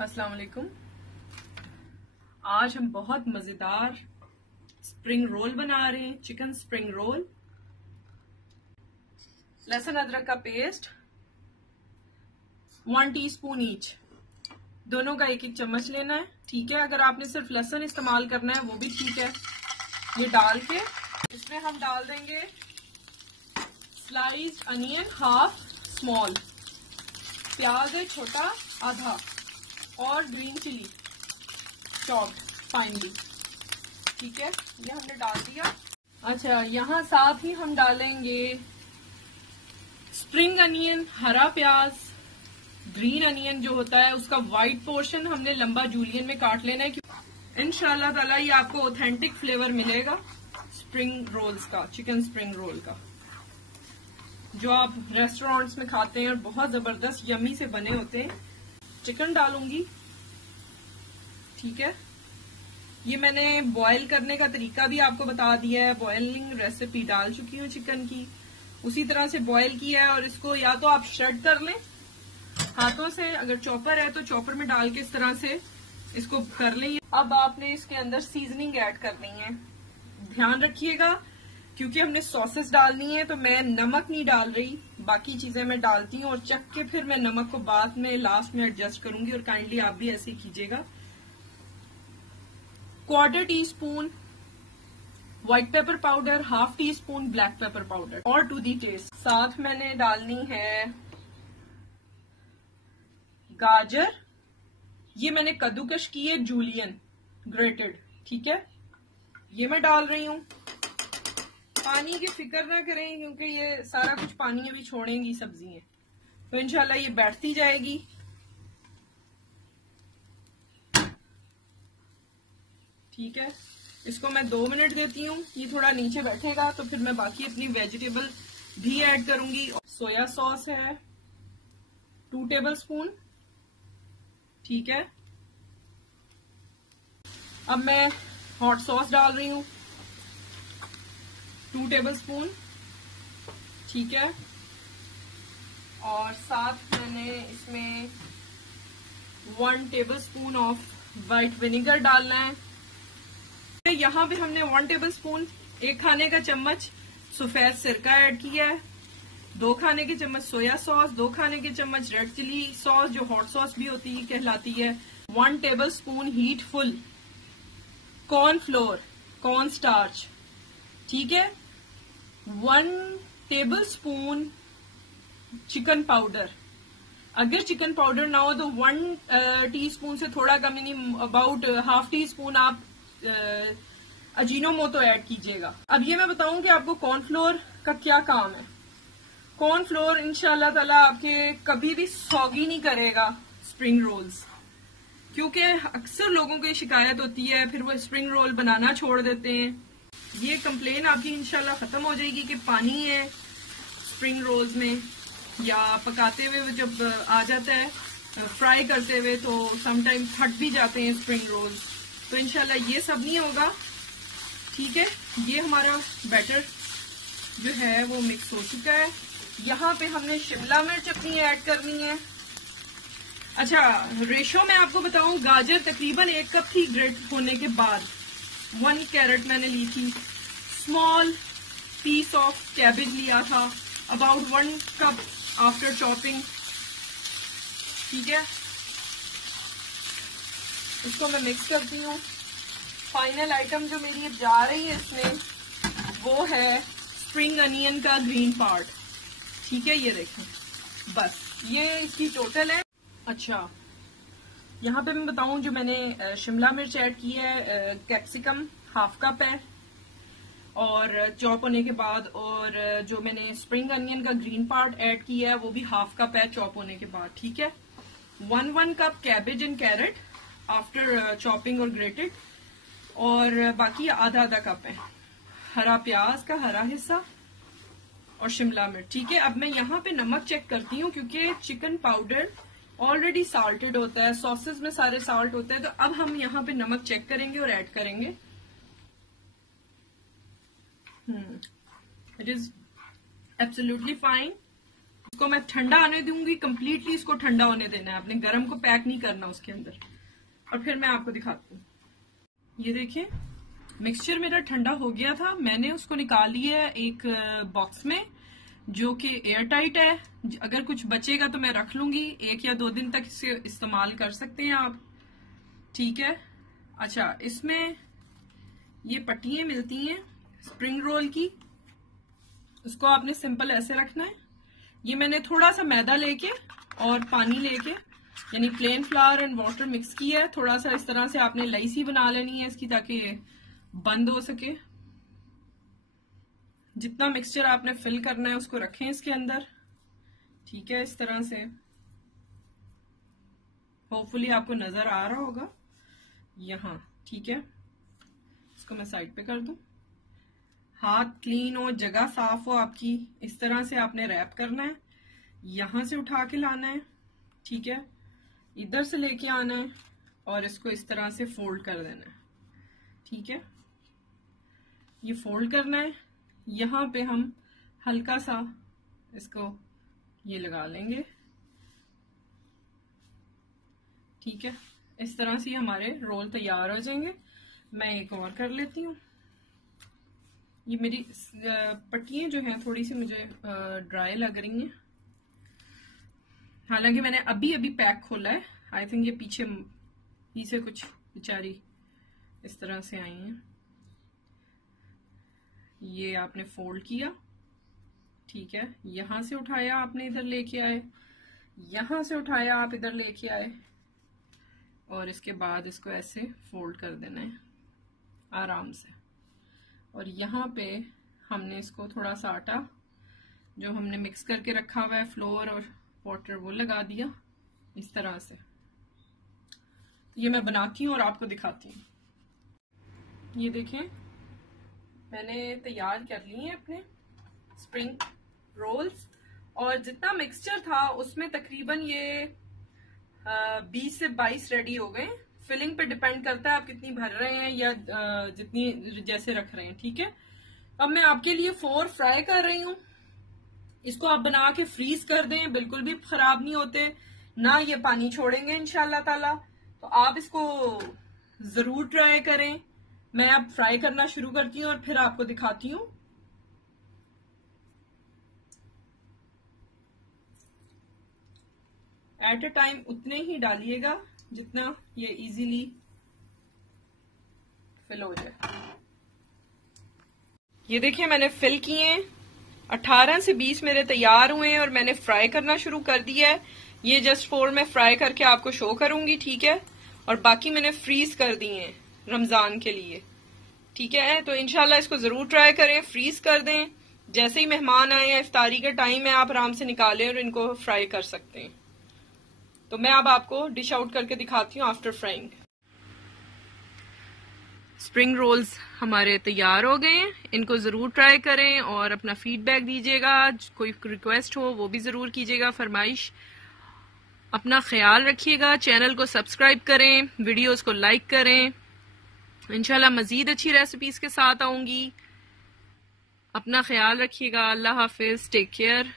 अस्सलाम वालेकुम। आज हम बहुत मजेदार स्प्रिंग रोल बना रहे हैं, चिकन स्प्रिंग रोल। लहसुन अदरक का पेस्ट 1 टीस्पून ईच, दोनों का 1-1 चम्मच लेना है। ठीक है, अगर आपने सिर्फ लहसुन इस्तेमाल करना है वो भी ठीक है। ये डाल के इसमें हम डाल देंगे स्लाइस्ड अनियन हाफ स्मॉल, प्याज है छोटा आधा, और ग्रीन चिली चॉप्ड फाइनली। ठीक है, ये हमने डाल दिया। अच्छा, यहाँ साथ ही हम डालेंगे स्प्रिंग अनियन, हरा प्याज, ग्रीन अनियन जो होता है उसका वाइट पोर्शन हमने लंबा जूलियन में काट लेना है। इंशाल्लाह ताला ये आपको ऑथेंटिक फ्लेवर मिलेगा स्प्रिंग रोल्स का, चिकन स्प्रिंग रोल का, जो आप रेस्टोरेंट्स में खाते हैं और बहुत जबरदस्त यमी से बने होते हैं। चिकन डालूंगी। ठीक है, ये मैंने बॉईल करने का तरीका भी आपको बता दिया है, बॉइलिंग रेसिपी डाल चुकी हूँ चिकन की, उसी तरह से बॉईल किया है। और इसको या तो आप श्रेड कर लें हाथों से, अगर चॉपर है तो चॉपर में डाल के इस तरह से इसको कर लें। अब आपने इसके अंदर सीजनिंग ऐड करनी है। ध्यान रखिएगा क्योंकि हमने सॉसेस डालनी है, तो मैं नमक नहीं डाल रही, बाकी चीजें मैं डालती हूँ और चख के फिर मैं नमक को बाद में लास्ट में एडजस्ट करूंगी। और काइंडली आप भी ऐसे ही कीजिएगा। 1/4 teaspoon white pepper powder, 1/2 teaspoon black pepper powder, और टू दी टेस्ट। साथ मैंने डालनी है गाजर, ये मैंने कद्दूकश की है, जूलियन ग्रेटेड। ठीक है, ये मैं डाल रही हूँ। पानी की फिक्र ना करें क्योंकि ये सारा कुछ पानी अभी छोड़ेंगी सब्जियां, तो इंशाल्लाह ये बैठती जाएगी। ठीक है, इसको मैं 2 मिनट देती हूँ, ये थोड़ा नीचे बैठेगा तो फिर मैं बाकी अपनी वेजिटेबल भी ऐड करूंगी। सोया सॉस है 2 टेबलस्पून। ठीक है, अब मैं हॉट सॉस डाल रही हूँ 2 टेबलस्पून। ठीक है, और साथ मैंने इसमें 1 टेबलस्पून ऑफ व्हाइट विनेगर डालना है। यहाँ पे हमने 1 टेबलस्पून, 1 खाने का चम्मच सफेद सिरका ऐड किया है, 2 खाने के चम्मच सोया सॉस, 2 खाने के चम्मच रेड चिली सॉस जो हॉट सॉस भी होती है कहलाती है, 1 tablespoon heat full corn flour, corn starch. ठीक है, 1 टेबलस्पून चिकन पाउडर, अगर चिकन पाउडर ना हो तो 1 टीस्पून से थोड़ा कम, यानी अबाउट 1/2 टीस्पून आप अजीनोमोटो ऐड कीजिएगा। अब ये मैं बताऊं कि आपको कॉर्नफ्लोर का क्या काम है। कॉर्नफ्लोर इंशाल्लाह ताला आपके कभी भी सॉगी नहीं करेगा स्प्रिंग रोल्स, क्योंकि अक्सर लोगों की शिकायत होती है, फिर वो स्प्रिंग रोल बनाना छोड़ देते हैं। ये कंप्लेन आपकी इंशाल्लाह खत्म हो जाएगी कि पानी है स्प्रिंग रोल्स में, या पकाते हुए जब आ जाता है फ्राई करते हुए तो समटाइम फट भी जाते हैं स्प्रिंग रोल्स, तो इंशाल्लाह ये सब नहीं होगा। ठीक है, ये हमारा बैटर जो है वो मिक्स हो चुका है। यहाँ पे हमने शिमला मिर्च अपनी ऐड करनी है। अच्छा, रेशो मैं आपको बताऊं, गाजर तकरीबन 1 कप थी ग्रेट होने के बाद, 1 कैरेट मैंने ली थी, स्मॉल पीस ऑफ कैबेज लिया था, अबाउट 1 कप आफ्टर चॉपिंग। ठीक है, इसको मैं मिक्स करती हूँ। फाइनल आइटम जो मेरी जा रही है इसमें वो है स्प्रिंग अनियन का ग्रीन पार्ट। ठीक है, ये देखें, बस ये इसकी टोटल है। अच्छा, यहाँ पे मैं बताऊं, जो मैंने शिमला मिर्च ऐड की है, कैप्सिकम 1/2 कप है और चॉप होने के बाद, और जो मैंने स्प्रिंग अनियन का ग्रीन पार्ट ऐड किया है वो भी 1/2 कप है चॉप होने के बाद। ठीक है, 1 cup cabbage and carrot after chopping और ग्रेटेड, और बाकी आधा कप है हरा प्याज का हरा हिस्सा और शिमला मिर्च। ठीक है, अब मैं यहाँ पे नमक चेक करती हूँ क्योंकि चिकन पाउडर ऑलरेडी साल्टेड होता है, सॉसेस में सारे साल्ट होते हैं, तो अब हम यहाँ पे नमक चेक करेंगे और ऐड करेंगे। It is absolutely fine. इसको मैं ठंडा आने दूंगी, कंप्लीटली इसको ठंडा होने देना है, आपने गर्म को पैक नहीं करना उसके अंदर। और फिर मैं आपको दिखाती हूँ। ये देखिए मिक्सचर मेरा ठंडा हो गया था, मैंने उसको निकाल लिया है एक बॉक्स में जो कि एयर टाइट है। अगर कुछ बचेगा तो मैं रख लूंगी, 1 या 2 दिन तक इसे इस्तेमाल कर सकते हैं आप, ठीक है। अच्छा, इसमें ये पट्टियां मिलती हैं स्प्रिंग रोल की, उसको आपने सिंपल ऐसे रखना है। ये मैंने थोड़ा सा मैदा लेके और पानी लेके यानी plane flower and water mix किया है, थोड़ा सा इस तरह से आपने लई सी बना लेनी है इसकी ताकि ये बंद हो सके। जितना मिक्सचर आपने फिल करना है उसको रखें इसके अंदर, ठीक है, इस तरह से। होपफुली आपको नजर आ रहा होगा यहाँ, ठीक है। इसको मैं साइड पे कर दूं। हाथ क्लीन हो, जगह साफ हो आपकी, इस तरह से आपने रैप करना है। यहां से उठा के लाना है, ठीक है, इधर से लेके आना है और इसको इस तरह से फोल्ड कर देना है, ठीक है। ये फोल्ड करना है, यहां पे हम हल्का सा इसको ये लगा लेंगे, ठीक है। इस तरह से हमारे रोल तैयार हो जाएंगे। मैं एक और कर लेती हूँ। ये मेरी पट्टियां जो हैं थोड़ी सी मुझे ड्राई लग रही हैं, हालांकि मैंने अभी अभी पैक खोला है। आई थिंक ये पीछे ही से कुछ बेचारी इस तरह से आई हैं। ये आपने फोल्ड किया, ठीक है, यहां से उठाया आपने इधर लेके आए, यहां से उठाया आप इधर लेके आए और इसके बाद इसको ऐसे फोल्ड कर देना है आराम से। और यहाँ पे हमने इसको थोड़ा सा आटा जो हमने मिक्स करके रखा हुआ है फ्लोर और वाटर वो लगा दिया इस तरह से। ये मैं बनाती हूँ और आपको दिखाती हूँ। ये देखें मैंने तैयार कर लिए हैं अपने स्प्रिंग रोल्स, और जितना मिक्सचर था उसमें तकरीबन ये 20 से 22 रेडी हो गए। फिलिंग पे डिपेंड करता है आप कितनी भर रहे हैं या जितनी जैसे रख रहे हैं, ठीक है। अब मैं आपके लिए 4 फ्राई कर रही हूँ। इसको आप बना के फ्रीज कर दें, बिल्कुल भी खराब नहीं होते, ना ये पानी छोड़ेंगे इंशाल्लाह ताला। तो आप इसको जरूर ट्राई करें। मैं अब फ्राई करना शुरू करती हूँ और फिर आपको दिखाती हूँ। एट अ टाइम उतने ही डालिएगा जितना ये इजीली फिल हो जाए। ये देखिए मैंने फिल किए हैं, 18 से 20 मेरे तैयार हुए हैं और मैंने फ्राई करना शुरू कर दिया है। ये जस्ट 4 मैं फ्राई करके आपको शो करूंगी, ठीक है। और बाकी मैंने फ्रीज कर दिए हैं रमजान के लिए, ठीक है। तो इंशाल्लाह इसको जरूर ट्राई करें, फ्रीज कर दें, जैसे ही मेहमान आए या इफ्तारी का टाइम है आप आराम से निकालें और इनको फ्राई कर सकते हैं। तो मैं अब आपको डिश आउट करके दिखाती हूँ आफ्टर फ्राइंग। स्प्रिंग रोल्स हमारे तैयार हो गए हैं, इनको जरूर ट्राई करें और अपना फीडबैक दीजिएगा। कोई रिक्वेस्ट हो वो भी जरूर कीजिएगा, फरमाइश। अपना ख्याल रखिएगा, चैनल को सब्सक्राइब करें, वीडियोस को लाइक करें। इंशाल्लाह मजीद अच्छी रेसिपीज के साथ आऊंगी। अपना ख्याल रखिएगा। अल्लाह हाफिज, टेक केयर।